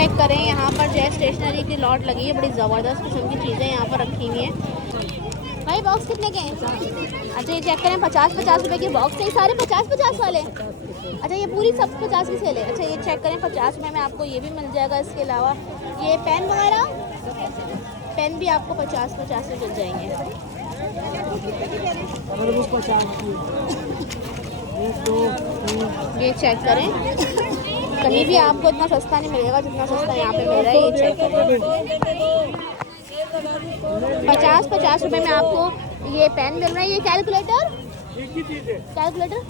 Check करें, यहाँ पर जो है स्टेशनरी की लॉट लगी है, बड़ी ज़बरदस्त किस्म की चीज़ें यहाँ पर रखी हुई हैं। भाई बॉक्स कितने के हैं? अच्छा ये चेक करें, 50-50 रुपए के बॉक्स है, ये सारे 50-50 वाले। अच्छा ये पूरी सब 50 की सेल है। अच्छा ये चेक करें, 50 रुपये में आपको ये भी मिल जाएगा। इसके अलावा ये पेन वगैरह, पेन भी आपको 50-50 में मिल जाएंगे। ये चेक करें, कहीं भी आपको इतना सस्ता नहीं मिलेगा जितना सस्ता यहाँ पे मिल रहा है। ये चेक करें, 50-50 रुपये में आपको ये पेन मिल रहा है। ये कैलकुलेटर, कैलकुलेटर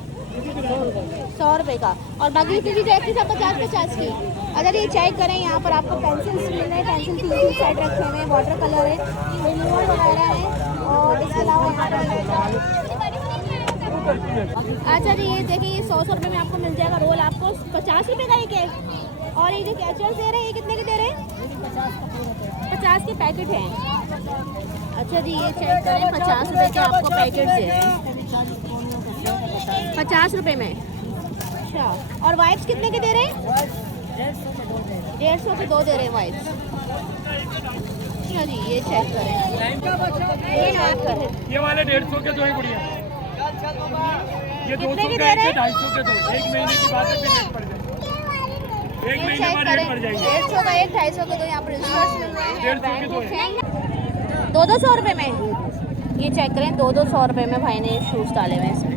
100 रुपये का, और बाकी की चीज़ें ऐसी सब 50-50 की। अगर ये चेक करें, यहाँ पर आपको पेंसिल मिल रहे हैं, पेंसिल 3 सेट रखे हुए हैं, वाटर कलर है, रिमूवर वगैरह है, और इसके अलावा यहाँ पर अच्छा जी ये देखिए, ये 100 रुपये में आपको मिल जाएगा रोल, आपको 50 रुपये का एक है। और ये जो कैचर्स दे रहे हैं, ये कितने के दे रहे हैं? 50 के पैकेट हैं। अच्छा जी ये चेक करें, 50 रुपये के आपको पैकेट दे रहे हैं, 50 रुपये में। अच्छा, और वाइप्स कितने के दे रहे हैं? 150 के 2 दे रहे हैं वाइप्स। अच्छा जी ये चेक करें, ये चेक करें, ये वाले 150 के 2 ही बढ़िया, ये 200 के 250 के 2, एक महीने की बात है, फिर रेट पड़ जाएगी, एक महीने बाद रेट पड़ जाएगी। 150 का 1, 250 के 2 यहाँ पर मिल रहे हैं, 150 के 2 है। 200 रुपये में। ये चेक करें, 200 रुपये में भाई ने शूज़ डाले हुए हैं इसमें।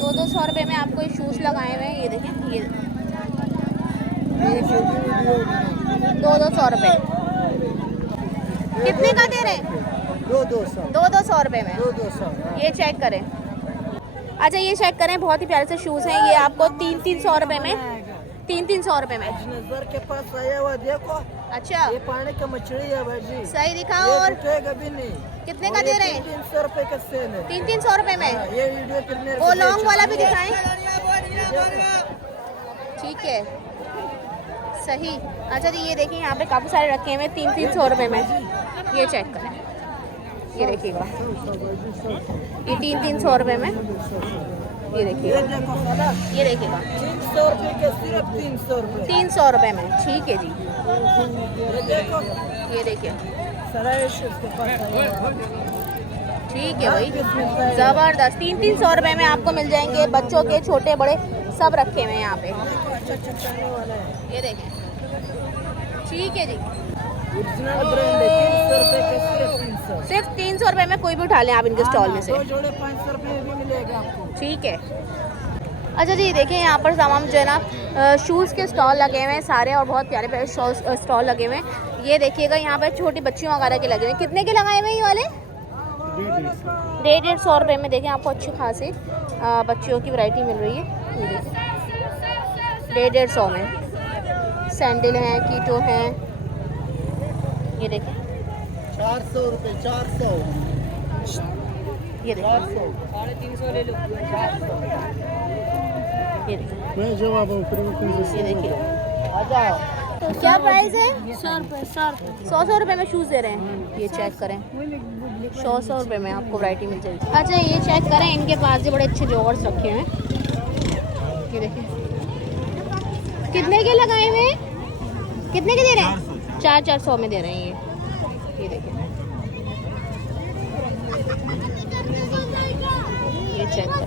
200 रुपये में आपको ये शूज़ लगाए हुए हैं। ये देखें, ये 200 रुपये कितने का दे रहे हैं? 200 रुपये में। 200। ये चेक करें। अच्छा ये चेक करें, बहुत ही प्यारे से शूज़ हैं, ये आपको 300 रुपये में, 300 रुपये में। नजर के पास आया हुआ देखो, अच्छा ये पानी का मछली है भाई, सही दिखाओ। और कभी नहीं, कितने का दे रहे हैं? 300 रुपए का सेल है, 300 रुपये में। ये वीडियो कितने? वो लॉन्ग वाला भी दिखाएं। ठीक है, सही। अच्छा जी ये देखिए, यहाँ पे काफ़ी सारे रखे हुए हैं 300 रुपये में। ये चेक करें, ये देखिएगा, ये 300 रुपये में। ये देखिएगा, ये देखिएगा 300 रुपए के सिर्फ 300 रुपए, 300 रुपये में। ठीक है जी, ये देखिए, ठीक है भाई, ज़बरदस्त। 300 रुपये में आपको मिल जाएंगे, बच्चों के छोटे बड़े सब रखे हुए हैं यहाँ पे। ये देखें, ठीक है जी, सिर्फ 300 रुपये में कोई भी उठा लें आप इनके स्टॉल में से। 2 जोड़े 500 रुपए में भी मिलेगा आपको। ठीक है। अच्छा जी देखिए, यहाँ पर तमाम जो है ना शूज़ के स्टॉल लगे हुए हैं सारे, और बहुत प्यारे प्यारे स्टॉल लगे हुए हैं। ये देखिएगा, यहाँ पर छोटी बच्चियों वगैरह के लगे हुए हैं। कितने के लगाए हुए हैं ये वाले? 150 रुपये में। देखें आपको अच्छी खासी बच्चियों की वैरायटी मिल रही है। 150 में सैंडल हैं, कीटो हैं। ये देखें 400 रुपए, 400, ये देखिए, 350 ले लो, 400। ये देखिए, मैं जवाब ये देखिए। आ जाओ। तो क्या प्राइस है? 100 रुपए, 100 रुपए। 100 रुपये में शूज़ दे रहे हैं। ये चेक करें, 100 रुपये में आपको वैरायटी मिल जाएगी। अच्छा ये चेक करें, इनके पास भी बड़े अच्छे जॉगर्स रखे हैं। ये देखिए, कितने के लगाए हुए हैं? कितने के दे रहे हैं? 400 में दे रहे हैं ये देखिए, ये चेक करें,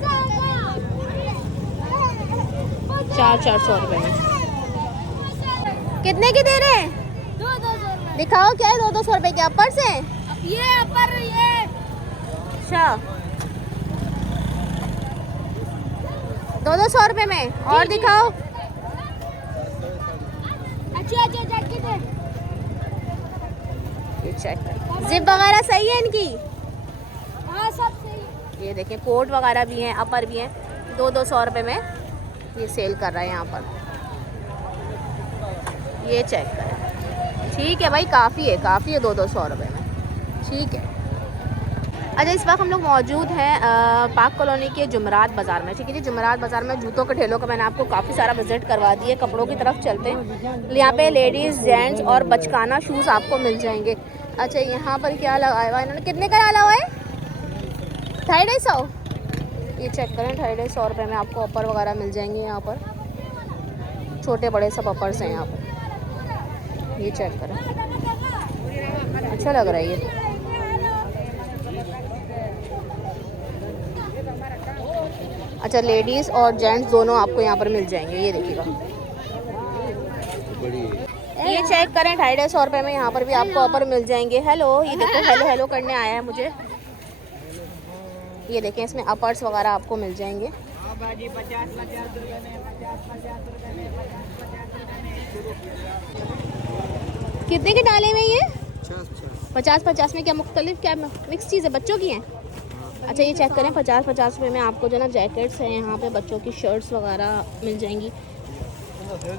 400 रुपये में। कितने के दे रहे हैं? 200 दिखाओ, क्या है 200 रुपये के? अपर से ये अपर, ये अच्छा, 200 रुपये में। और दिखाओ, अच्छा जैकेट है। ये चेक करें, जिप वगैरह सही है इनकी? हाँ सब सही। ये देखें, कोट वगैरह भी हैं, अपर भी हैं। 200 रुपये में ये सेल कर रहा है यहाँ पर। ये चेक करें, ठीक है भाई, काफ़ी है 200 रुपये में। ठीक है। अच्छा इस वक्त हम लोग मौजूद हैं पाक कॉलोनी के जुमरात बाज़ार में। ठीक है जी, जुमरात बाज़ार में जूतों के ठेलों का मैंने आपको काफ़ी सारा विजिट करवा दिया। कपड़ों की तरफ चलते हैं, यहाँ पे लेडीज़, जेंट्स और बचकाना शूज़ आपको मिल जाएंगे। अच्छा यहाँ पर क्या लगाया हुआ है इन्होंने? कितने का डाला हुआ है? 250 ये चेक करें 250 रुपये में आपको अपर वगैरह मिल जाएंगे यहाँ पर। छोटे बड़े सब अपर्स हैं यहाँ पर। ये चेक करें, अच्छा लग रहा है ये। अच्छा लेडीज़ और जेंट्स दोनों आपको यहाँ पर मिल जाएंगे। ये देखिएगा, ये चेक करें 250 रुपये में यहाँ पर भी आपको अपर मिल जाएंगे। हेलो, ये देखो हेलो हेलो करने आया है मुझे। ये देखें, इसमें अपर्स वगैरह आपको मिल जाएंगे। कितने के डाले में ये? 50 में क्या मुख्तलिफ क्या मिक्स चीज़ें बच्चों की हैं? अच्छा ये चेक करें 50 रुपये में आपको जो ना जैकेट्स हैं यहाँ पे, बच्चों की शर्ट्स वगैरह मिल जाएंगी।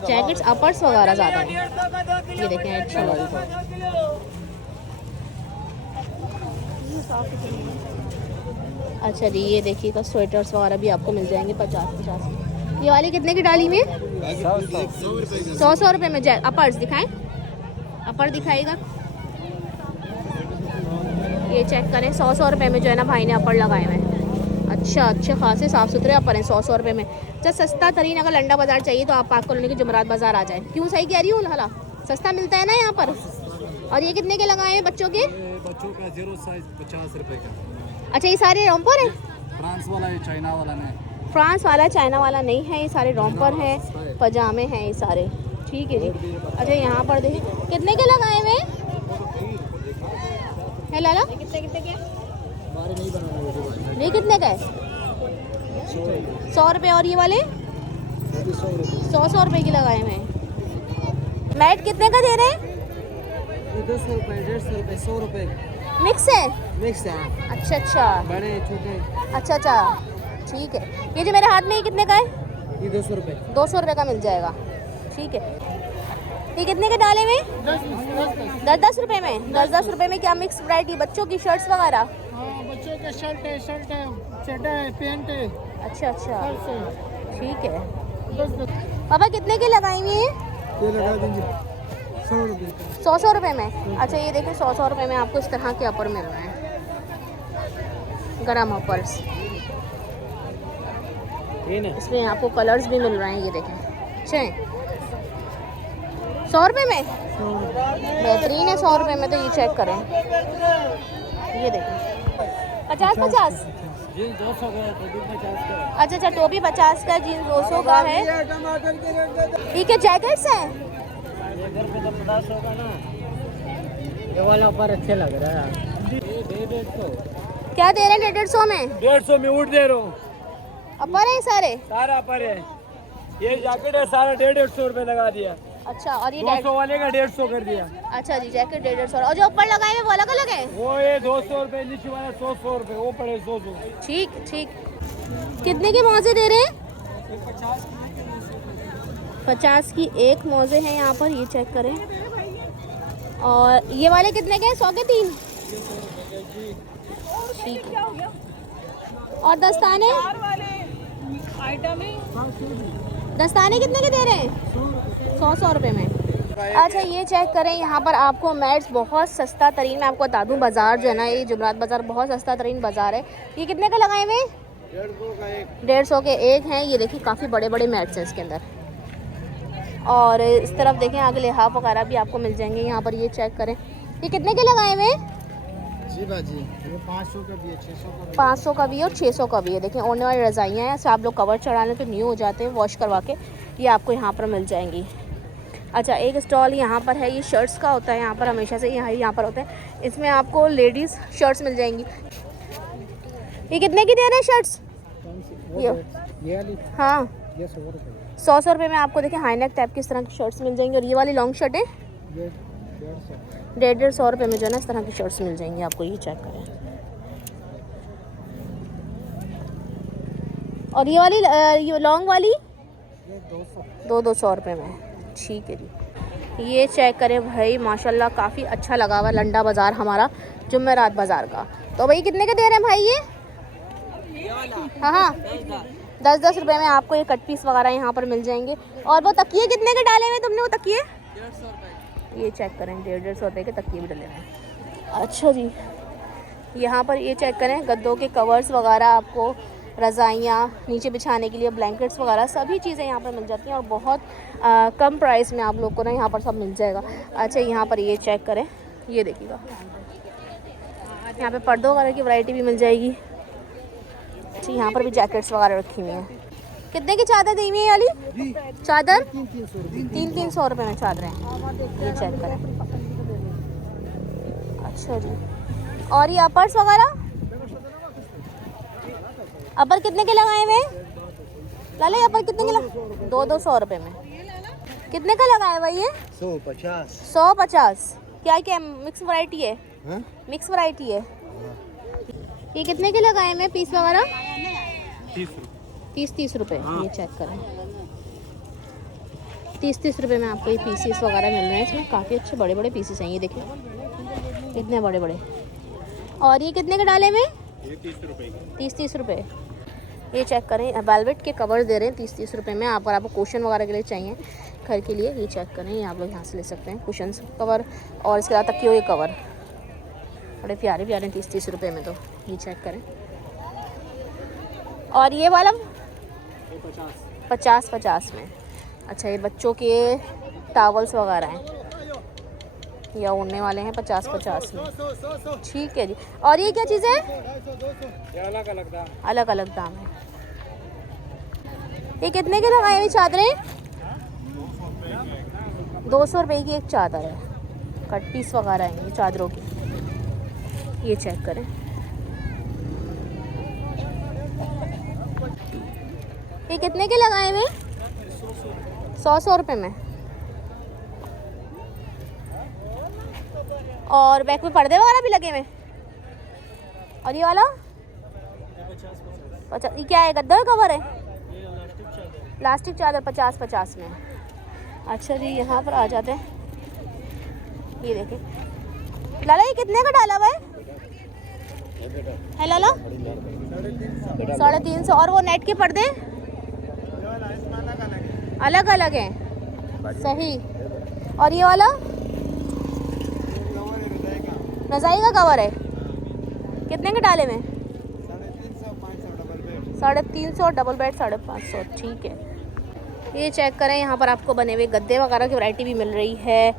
जैकेट्स अपर्स वगैरह ज़्यादा हैं। ये देखें, अच्छा अच्छा जी, ये देखिएगा स्वेटर्स वगैरह भी आपको मिल जाएंगे 50 ये वाली कितने की डाली में? 100 रुपये में। अपर्स दिखाएं, अपर दिखाएगा। ये चेक करें 100 रुपये में जो है ना भाई ने अपर लगाए हुए हैं। अच्छा, अच्छे खासे साफ़ सुथरे अपर हैं 100 रुपये में। जब सस्ता तरीन अगर लंडा बाज़ार चाहिए तो आप पाक कॉलोनी के जुमरात बाज़ार आ जाए। क्यों, सही कह रही हूँ हाला, सस्ता मिलता है ना यहाँ पर। और ये कितने के लगाए हैं बच्चों के? बच्चों का 0 साइज 50 रुपए का। अच्छा ये सारे रॉम्पर हैं? फ्रांस वाला है, चाइना वाला नहीं। फ्रांस वाला चाइना वाला नहीं है, ये सारे रॉम्पर हैं, पजामे हैं ये सारे। ठीक है जी। अच्छा यहाँ पर देखिए कितने के लगाए हुए हैं? है लाला, कितने के? ये कितने का है? 100 रुपये। और ये वाले 100 रुपये की लगाए हुए हैं। मैट कितने का दे रहे हैं? 200 रुपये, 150 रुपये, 100 रुपये मिक्स है? मिक्स है। अच्छा अच्छा, बड़े छोटे। अच्छा अच्छा, ठीक है। ये जो मेरे हाथ में ये कितने का है? ये 200 रुपये। 200 रुपये का मिल जाएगा। ठीक है। ये कितने के डाले में? 10 रुपये में। 10 रुपये में क्या मिक्स वैरायटी बच्चों की शर्ट्स वगैरह? बच्चों के शर्ट है, चड्डा है, पैंट है। अच्छा अच्छा, ठीक है। पापा कितने के लगाई हुई हैं? ये लगा देंगे 100 रुपये। 100 रुपये में। अच्छा ये देखिए 100 रुपये में आपको इस तरह के अपर मिल रहे हैं, गरम अपर्स। इसमें आपको कलर्स भी मिल रहे हैं। ये देखें, अच्छे 100 रुपये में बेहतरीन है। 100 रुपये में तो ये चेक करें, ये देखें 50 जीन्स 200 का है, टोपी 50 का है। अच्छा अच्छा, टोपी 50 का, जीन्स 200 का है। ठीक है। जैकेट्स हैं? इधर पे तो 50 का ना। ये वाला पर अच्छे लग रहा है। ये 150। क्या दे रहे हैं? 150 में। 150 में उठ दे रहा हूँ। अपर है सारे? सारा अपर है। ये जैकेट है सारा 150 रुपये लगा दिया। अच्छा, और ये 200 वाले का 150 कर दिया। अच्छा जी, जैकेट 150। और जो ऊपर लगाए हुए वो अलग अलग है? वो ये 200 रुपये, नीचे वाला 100 रुपये, वो पड़े 100। ठीक ठीक। कितने के मोजे दे रहे हैं? 50 की एक मोजे हैं यहाँ पर। ये चेक करें। और ये वाले कितने के हैं? 100 के 3। ठीक है। और दस्ताने? दस्ताने कितने के दे रहे हैं? 100 रुपये में। अच्छा ये चेक करें, यहाँ पर आपको मैट्स बहुत सस्ता तरीन, मैं आपको बता दूँ, बाज़ार जो है ना ये जुमरात बाज़ार बहुत सस्ता तरीन बाज़ार है। ये कितने का लगाए हुए? 150 के एक हैं। ये देखिए काफ़ी बड़े बड़े मैट्स हैं इसके अंदर। और इस तरफ देखें आगे लिहाफ वगैरह भी आपको मिल जाएंगे यहाँ पर। ये चेक करें, ये कितने के लगाए हुए? जी बाजी, ये 500 का भी है, 600 का भी। 500 का भी है और 600 का भी है। देखें ओढ़ने वाली रज़ाइयाँ हैं, आप लोग कवर चढ़ा लें तो न्यू हो जाते हैं, वॉश करवा के ये आपको यहाँ पर मिल जाएंगी। अच्छा एक स्टॉल यहाँ पर है, ये शर्ट्स का होता है यहाँ पर, हमेशा से यहाँ पर होता है। इसमें आपको लेडीज़ शर्ट्स मिल जाएंगी। ये कितने की दे रहे हैं शर्ट्स? ये वाली? हाँ, ये 100 रुपये। 100 रुपये में आपको देखें हाईनेक टाइप की इस तरह की शर्ट्स मिल जाएंगी। और ये वाली लॉन्ग शर्ट है ये 150। 150 रुपये में जो है ना इस तरह की शर्ट्स मिल जाएंगी आपको। ये चेक करें। और ये वाली ये लॉन्ग वाली ये 200। 200 रुपये में। ठीक है जी। ये चेक करें भाई, माशाल्लाह काफ़ी अच्छा लगा हुआ लंडा बाज़ार हमारा जुमेरात बाज़ार का। तो भाई कितने के दे रहे हैं भाई ये? हाँ हाँ, 10 रुपये में आपको ये कट पीस वगैरह यहाँ पर मिल जाएंगे। और वो तकिए कितने के डाले हुए तुमने? वो तकिए 150 रुपये। ये चेक करें, 150 रुपये के तकिए भी डले हुए हैं। अच्छा जी, यहाँ पर ये चेक करें गद्दों के कवर्स वगैरह आपको रज़ाइयाँ, नीचे बिछाने के लिए ब्लैंकेट्स वगैरह सभी चीज़ें यहाँ पर मिल जाती हैं और बहुत कम प्राइस में आप लोग को ना यहाँ पर सब मिल जाएगा। अच्छा यहाँ पर ये चेक करें, ये देखिएगा यहाँ पे पर्दों वगैरह की वैरायटी भी मिल जाएगी। अच्छा यहाँ पर भी जैकेट्स वगैरह रखी हुई हैं। कितने की चादर दी हुई है ये वाली चादर? 300 रुपये में चादर हैं, ये चेक करें। अच्छा जी, और ये अपर्स वगैरह अपर कितने के लगाए हुए? लाला ये अपर कितने के लगा? 200 रुपये में। कितने का लगाया हुआ ये? 150। क्या क्या मिक्स वैरायटी है? मिक्स वैरायटी है। ये कितने के लगाए हुए पीस वगैरह? 30 रुपये। ये चेक करें 30 रुपये में आपको ये पीसीस वगैरह मिल रहे हैं। इसमें काफ़ी अच्छे बड़े बड़े पीसीस हैं, ये देखिए कितने बड़े बड़े। और ये कितने के डाले हुए? 30 रुपये। ये चेक करें, वेलवेट के कवर दे रहे हैं 30 रुपये में। आप आपको कुशन वगैरह के लिए चाहिए घर के लिए, ये चेक करें, ये आप लोग यहाँ से ले सकते हैं कुशन कवर। और इसके अलावा तकियों के कवर बड़े प्यारे प्यारे 30 रुपये में, तो ये चेक करें। और ये वाला 50 में। अच्छा ये बच्चों के टावल्स वगैरह हैं या ओढ़ने वाले हैं 50 में। ठीक है जी। और ये क्या चीज़ है? अलग अलग दाम है। ये कितने के लगाए हुए चादरें? 200 रुपये की एक चादर है। कट पीस वगैरह हैं ये चादरों की, ये चेक करें। ये कितने के लगाए हुए? 100 रुपये में। और बैक में पर्दे वगैरह भी लगे हुए। और ये वाला 50। ये क्या है? गद्दा कवर है? प्लास्टिक चादर 50 में। अच्छा जी यहाँ पर आ जाते हैं, ये देखें लाला ये कितने का डाला हुआ है लाला? 350। और वो नेट के पर्दे अलग अलग हैं, सही। और ये वाला रज़ाई का कवर है, कितने के डाले में? 350 डबल बेड 550। ठीक है। ये चेक करें, यहाँ पर आपको बने हुए गद्दे वगैरह की वैरायटी भी मिल रही है,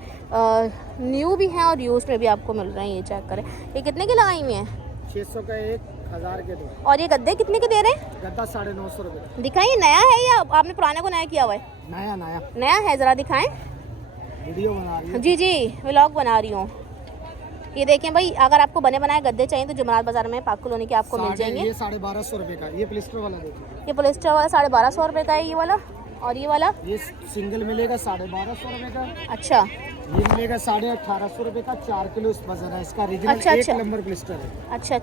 न्यू भी है और यूज में भी आपको मिल रहे हैं। ये चेक करें, ये कितने की लगाई हुई हैं? 600 का एक, 1000 के 2। और ये गद्दे कितने के दे रहे हैं? गद्दा 950 रुपये। दिखाइए, नया है या आपने पुराने को नया किया हुआ है? नया है, ज़रा दिखाएं। वीडियो बना रही है। जी व्लॉग बना रही हूँ। ये देखें भाई, अगर आपको बने बनाए गद्दे चाहिए तो जुमरात बाजार में पाक कॉलोनी के आपको मिल जाएंगे। ये 1250 रुपये का। ये पॉलिस्टर वाला देखिए, ये पॉलिस्टर वाला 1250 रुपये का है ये वाला। और ये वाला ये सिंगल मिलेगा 1250 रुपये का। अच्छा ये मिलेगा 1850 रुपये का। 4 किलो वजन है इसका। ओरिजिनल अच्छा, 1 नंबर पॉलिस्टर है। अच्छा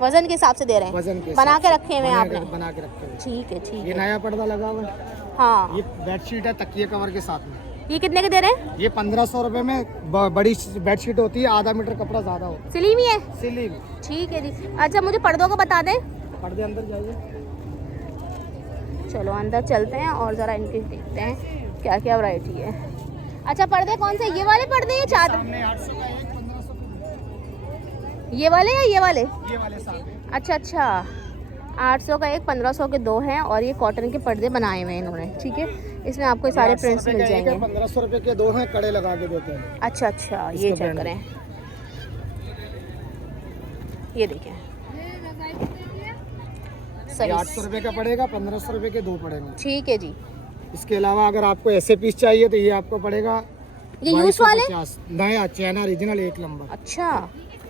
वजन के हिसाब से दे रहे हैं? वजन के बना के रखे हुए हैं आपने? बना के रखे हुए। ठीक है ठीक ये है। नया पर्दा लगा हुआ है। हाँ ये बेडशीट है तकिए कवर के साथ में। ये कितने के दे रहे हैं? ये 1500 रुपये में बड़ी बेडशीट होती है, आधा मीटर कपड़ा ज़्यादा होता है। सिली हुई है? सिली। ठीक है जी। अच्छा मुझे पर्दों को बता दें। पर्दे अंदर जाइए। चलो अंदर चलते हैं और ज़रा इनके देखते हैं क्या क्या वैरायटी है। अच्छा पर्दे कौन से? ये वाले पर्दे या चादर? 800 का एक, 1500 ये वाले या ये वाले? ये वाले सामने। अच्छा 800 का एक, 1500 के 2 हैं। और ये कॉटन के पर्दे बनाए हुए हैं इन्होंने। ठीक है, इसमें आपको सारे प्रिंट्स मिल जाएंगे। 1500 रुपये के 2 हैं, कड़े लगा के देते हैं। अच्छा ये चेक करें, ये देखें सही। 800 रुपये का पड़ेगा, 1500 रुपये के 2 पड़ेंगे। ठीक है जी। इसके अलावा अगर आपको ऐसे पीस चाहिए तो ये आपको पड़ेगा ये यूज वाले? नया चाइना ओरिजिनल 1 नंबर। अच्छा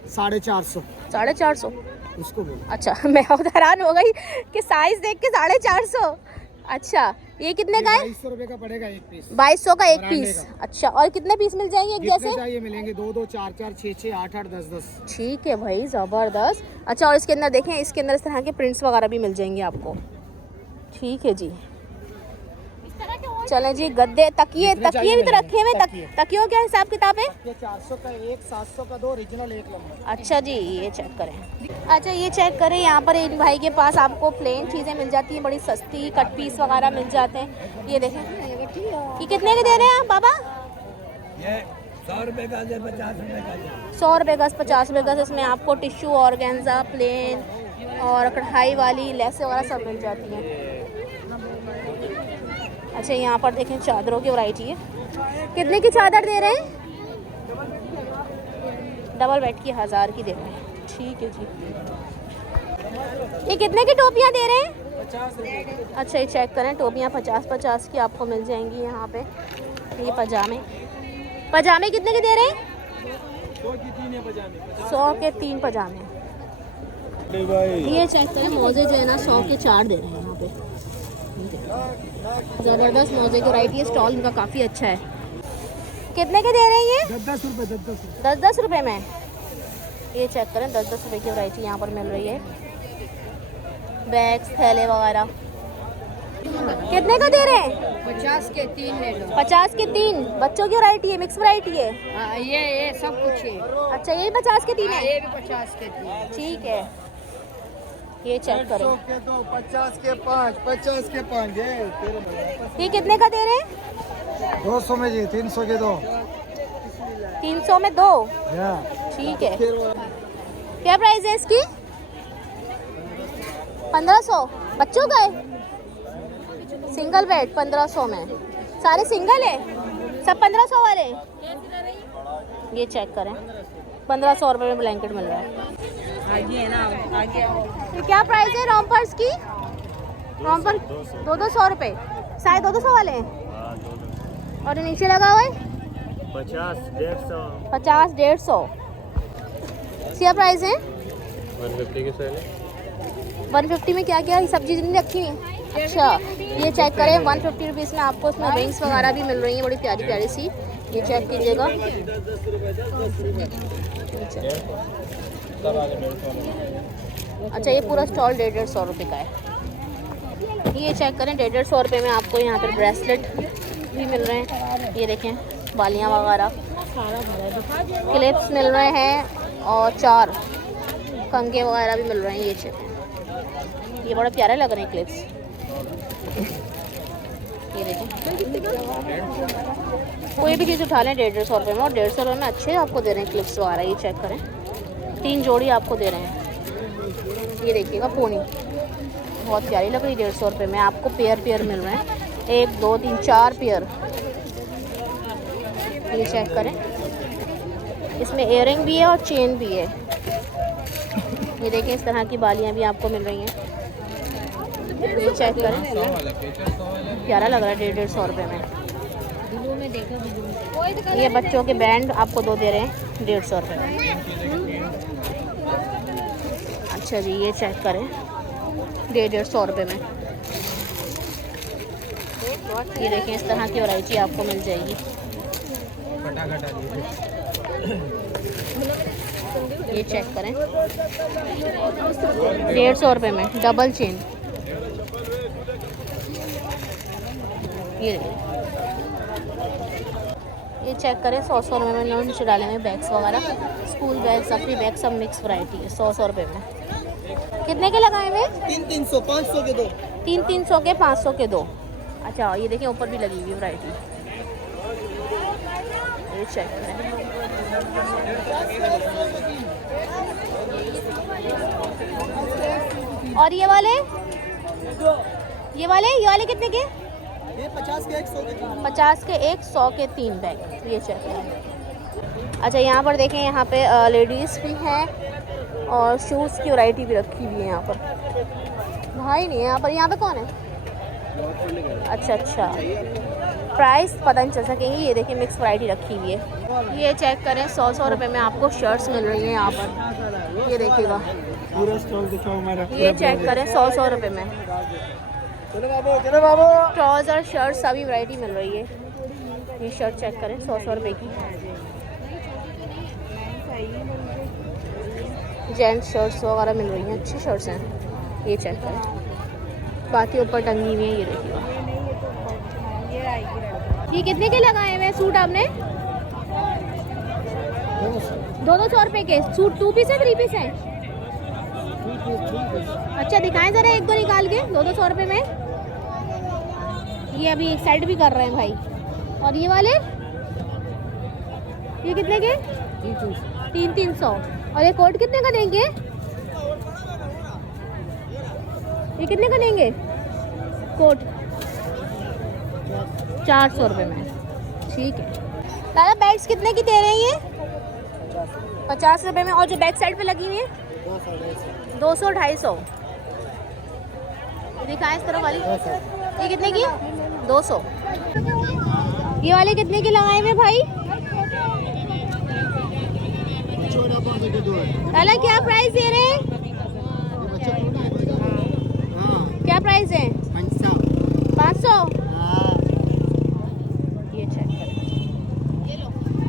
450। 450 उसको बोलो। अच्छा मैं बहुत हैरान हो गई कि साइज देख के 450। अच्छा ये कितने का है? 2200 रुपये का पड़ेगा एक पीस। 2200 का एक ब्रांडे पीस। अच्छा और कितने पीस मिल जाएंगे एक जितने जैसे? चाहिए मिलेंगे। 2 2, 4 4, 6 6, 8 8, 10 10। ठीक है भाई, ज़बरदस्त। अच्छा और इसके अंदर देखें, इसके अंदर इस तरह के प्रिंट्स वगैरह भी मिल जाएंगे आपको। ठीक है जी। चलें जी, गद्दे तकिए भी तो रखे हुए। तकियों क्या हिसाब किताब है? 400 का एक, 700 का 2, ओरिजिनल 1 नंबर। अच्छा जी ये चेक करें। अच्छा ये चेक करें, यहाँ पर एक भाई के पास आपको प्लेन चीज़ें मिल जाती हैं, बड़ी सस्ती कट पीस वगैरह मिल जाते हैं। ये देखें, ये कितने के दे रहे हैं आप बाबा? ये 100 रुपये का 50 रुपये का 100 रुपये गज, 50 रुपये गज। इसमें आपको टिश्यू, ऑर्गेन्जा, प्लेन, और कढ़ाई वाली लेसें वगैरह सब मिल जाती हैं। अच्छा यहाँ पर देखें चादरों की वैरायटी है। कितने की चादर दे रहे हैं? डबल बेड की 1000 की दे रहे हैं। ठीक है जी। ये कितने की टोपियाँ दे रहे हैं? 50 रुपये। अच्छा ये चेक करें, टोपियाँ 50-50 की आपको मिल जाएंगी यहाँ पे। ये पजामे कितने के दे रहे हैं? 100 की 3 है पजामे। 100 के 3 पजामे। ये चेक करें, मोजे जो है ना 100 के 4 दे रहे हैं यहाँ पे। ज़बरदस्त मोजे की वैरायटी है। स्टॉल इनका काफ़ी अच्छा है। कितने के दे रहे हैं ये? 10 रुपये। 10 रुपये में। ये चेक करें, 10 रुपये की वैरायटी यहाँ पर मिल रही है। बैग्स, थैले वगैरह कितने का दे रहे हैं? 50 के 3 ले लो। 50 के 3। बच्चों की वैरायटी है, मिक्स वैरायटी है। ये सब कुछ है। अच्छा यही 50 के 3 है। ये भी 50 के 3। ठीक है, ये चेक करो। 100 के 2, 50 के 5, 50 के 5। ये कितने का दे रहे हैं? 200 में जी, 300 के 2। 300 में 2। ठीक है। क्या प्राइस है इसकी? 1500। बच्चों का है? सिंगल बेड 1500 में। सारे सिंगल है सब? 1500 वाले? ये चेक करें, 1500 रुपये में ब्लैंकेट मिल रहा है। आगे है ना, आगे। तो क्या प्राइस है रॉम्पर्स की? रॉम्पर 200 रुपये। सारे 200 वाले हैं? और ये नीचे लगा हुआ है 50, 150। 50, 150। क्या प्राइस है? 150 के सेल। 150 में क्या क्या सब्जी नहीं रखी हुई? अच्छा ये चेक करें, 150 रुपीज़ में आपको इसमें विंग्स वगैरह भी मिल रही हैं, बड़ी प्यारी प्यारी सी। ये चेक कीजिएगा। अच्छा ये पूरा स्टॉल 150 रुपये का है। ये चेक करें, 150 रुपये में आपको यहाँ पर ब्रेसलेट भी मिल रहे हैं। ये देखें, बालियाँ वगैरह, क्लिप्स मिल रहे हैं और 4 कंगे वगैरह भी मिल रहे हैं। ये चेक, ये बड़ा प्यारे लग रहे हैं क्लिप्स। ये देखें, कोई भी चीज़ उठा लें 150 रुपये में, और 150 रुपये में अच्छे आपको दे रहे हैं क्लिप्स वगैरह। ये चेक करें, 3 जोड़ी आपको दे रहे हैं। ये देखिएगा पोनी, बहुत प्यारी लग रही है। 150 रुपये में आपको पेयर मिल रहे हैं, 1 2 3 4 पेयर। ये चेक करें, इसमें इयरिंग भी है और चेन भी है। ये देखें, इस तरह की बालियाँ भी आपको मिल रही हैं। ये चेक करें, प्यारा लग रहा है 150 रुपये में। ये बच्चों के बैंड आपको 2 दे रहे हैं 150 रुपये में। अच्छा जी, ये चेक करें, 150 रुपये में। ये देखें, इस तरह की वैरायटी आपको मिल जाएगी। ये चेक करें, 150 रुपये में डबल चेन। ये चेक करें, 100 रुपये में लंच डाले में बैग्स वगैरह, स्कूल बैग, सफरी बैग, सब मिक्स वैरायटी है। 100 रुपये में। कितने के लगाए हुए? 300, 500 के 2। 300 के 500 के 2। अच्छा ये देखें, ऊपर भी लगी हुई वैरायटी। ये चेक करें, और ये वाले कितने के? ये 50 के 100 के 3। 50 के 1, 100 के 3 बैग। ये चेक करें। अच्छा यहाँ पर देखें, यहाँ पे लेडीज़ भी हैं और शूज़ की वैरायटी भी रखी हुई है। यहाँ पर भाई नहीं है, यहाँ पे कौन है? अच्छा, प्राइस पता नहीं चल सकेंगे। ये देखिए, मिक्स वैरायटी रखी हुई है। ये चेक करें, 100 रुपये में आपको शर्ट्स मिल रही हैं यहाँ पर। ये देखिएगा, पूरा स्टॉल दिखाओ हमारा। ये चेक करें, 100 रुपये में चलो बाबू। ट्राउज़र, शर्ट सभी वैरायटी मिल रही है। ये शर्ट चेक करें, 100 रुपये की। जेंट्स शर्ट्स वगैरह मिल रही हैं, अच्छी शर्ट्स हैं। ये चेक करें, बाकी ऊपर टंगी हुई है। ये देखिएगा, ये कितने के लगाए हुए हैं सूट आपने? 200 रुपये के सूट। 2 पीस है 3 पीस है? अच्छा दिखाएं ज़रा, 1 2 निकाल के। 200 रुपये में। ये अभी एक साइड भी कर रहे हैं भाई। और ये वाले, ये कितने के? 300। और ये कोट कितने का देंगे? ये कितने का देंगे कोट? 400 रुपये में, ठीक है। दादा बैग्स कितने की दे रहे हैं ये? 50 रुपये में। और जो बैक साइड पे लगी हुई है 200 250। दिखाएं इस तरफ वाली, ये कितने की? 200। ये वाले कितने के लगाए हुए भाई? लाला क्या प्राइस दे रहे हैं?